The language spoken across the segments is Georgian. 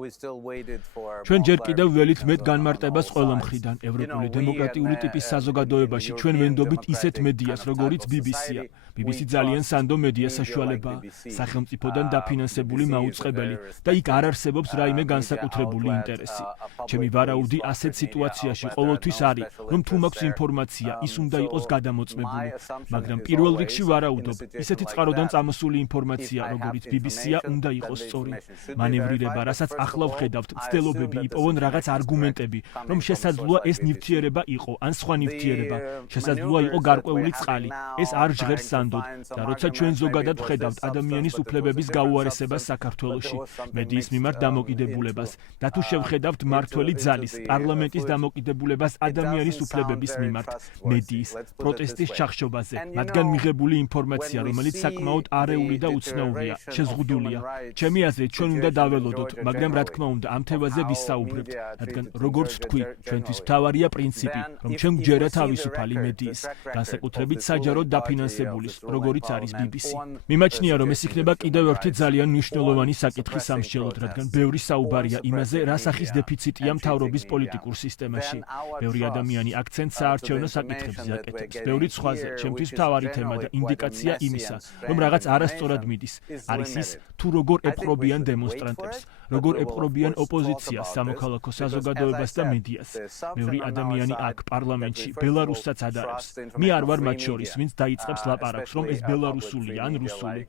ჩვენ ჯერ კიდევ ველით მეტ განმარტებას ყველა მხრიდან ევროპული დემოკრატიული ტიპის საზოგადოებაში ჩვენ ვენდობით ისეთ მედიას, როგორიც BBC-ია. BBC ძალიან სანდო მედია საშუალებაა, სახელმწიფოდან დაფინანსებული მაუწყებელი და იქ არ არსებობს რაიმე განსაკუთრებული ინტერესი. ჩემი ვარაუდი ასეთ სიტუაციაში ყოველთვის არის, რომ თუ მაქვს ინფორმაცია, ის უნდა იყოს გადამოწმებული, მაგრამ პირველ რიგში ვარაუდობ, ისეთი წყაროდან წამოსული ინფორმაცია, როგორიც BBC-ია, უნდა იყოს სწორი. მანევრირება, რასაც ახლა ვხედავთ, ცდილობები იპოვონ რაღაც არგუმენტები, რომ შესაძლოა ეს ნივთიერება იყო, ან სხვა ნივთიერება, შესაძლოა იყო გარკვეული წყალი. ეს არ ჟღერს სანდოდ და როცა ჩვენ ზოგადად ვხედავთ ადამიანის უფლებების გაუარესებას საქართველოში, მედიის მიმართ დამოკიდებულებას და თუ შევხედავთ მმართველი ძალის, პარლამენტის დამოკიდებულებას ადამიანის უფლებების მიმართ, მედიის, პროტესტის ჩახშობაზე, მათგან მიღებული ინფორმაცია, რომელიც საკმაოდ არეული და უცნაურია, შეზღუდულია. ჩემი აზრით, ჩვენ უნდა დაველოდოთ, მაგრამ რა თქმა უნდა, ამ თემაზე ვისაუბრებთ, რადგან როგორც ვთქვი, ჩვენთვის მთავარია პრინციპი, რომ ჩვენ გვჯერა თავისუფალი მედიის, განსაკუთრებით საჯაროდ დაფინანსებულის, როგორიც არის BBC. მიმაჩნია, რომ ეს იქნება კიდევ ერთი ძალიან მნიშვნელოვანი საკითხი სამშველოდ, რადგან ბევრი საუბარია იმაზე, რა სახის დეფიციტია მთავრობის პოლიტიკურ სისტემაში. ბევრი ადამიანი აქცენტს საარჩევნო საკითხებზე აკეთებს, ბევრი სხვაზე, ჩემთვის მთავარი თემა და ინდიკაცია იმისა, რომ რაღაც არასწორად მიდის, არის ის, თუ როგორ ეპყრობიან დემონსტრანტებს, როგორ ეპყრობიან ოპოზიციას, სამოქალაქო საზოგადოებას და მედიას. ბევრი ადამიანი აქ პარლამენტში ბელარუსსაც ადარებს. მე არ ვარ მათ შორის, ვინც დაიწყებს ლაპარაკს, რომ ეს ბელარუსულია ან რუსული.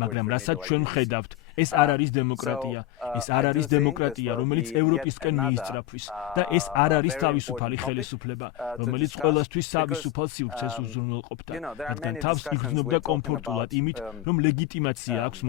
მაგრამ რასაც ჩვენ ვხედავთ, ეს არ არის დემოკრატია. ეს არ არის დემოკრატია, რომელიც ევროპისკენ მიისწრაფვის და ეს არ არის თავისუფალი ხელისუფლება, რომელიც ყველასთვის თავისუფალ სივრცეს უზრუნველყოფდა, რადგან თავს იგრძნობდა კომფორტულად იმით, რომ ლეგიტიმაცია აქვს